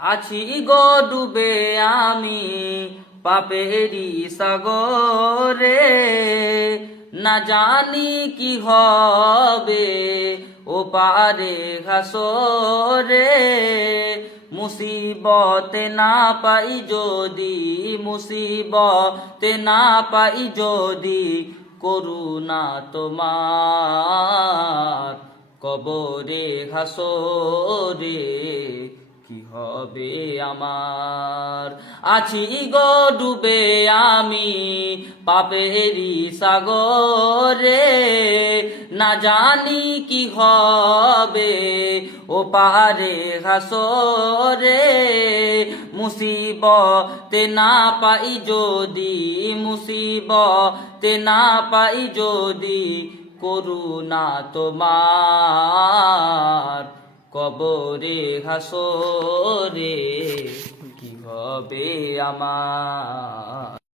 আছি গো ডুবে আমি পাপেরি সাগরে, না জানি কি হবে ও পারে হাসরে। মুসিবতে না পাই যদি, মুসিবতে না পাই যদি, করুণা তোমার কবরে হাসরে কি হবে আমার। আছি গো ডুবে আমি পাপেরি সাগরে, না জানি কি হবে ও পারে হাসরে। মুসিবতে না পাই যদি, মুসিবতে না পাই যদি, করুণা তোমার কবরে হাসরে কি হবে আমার।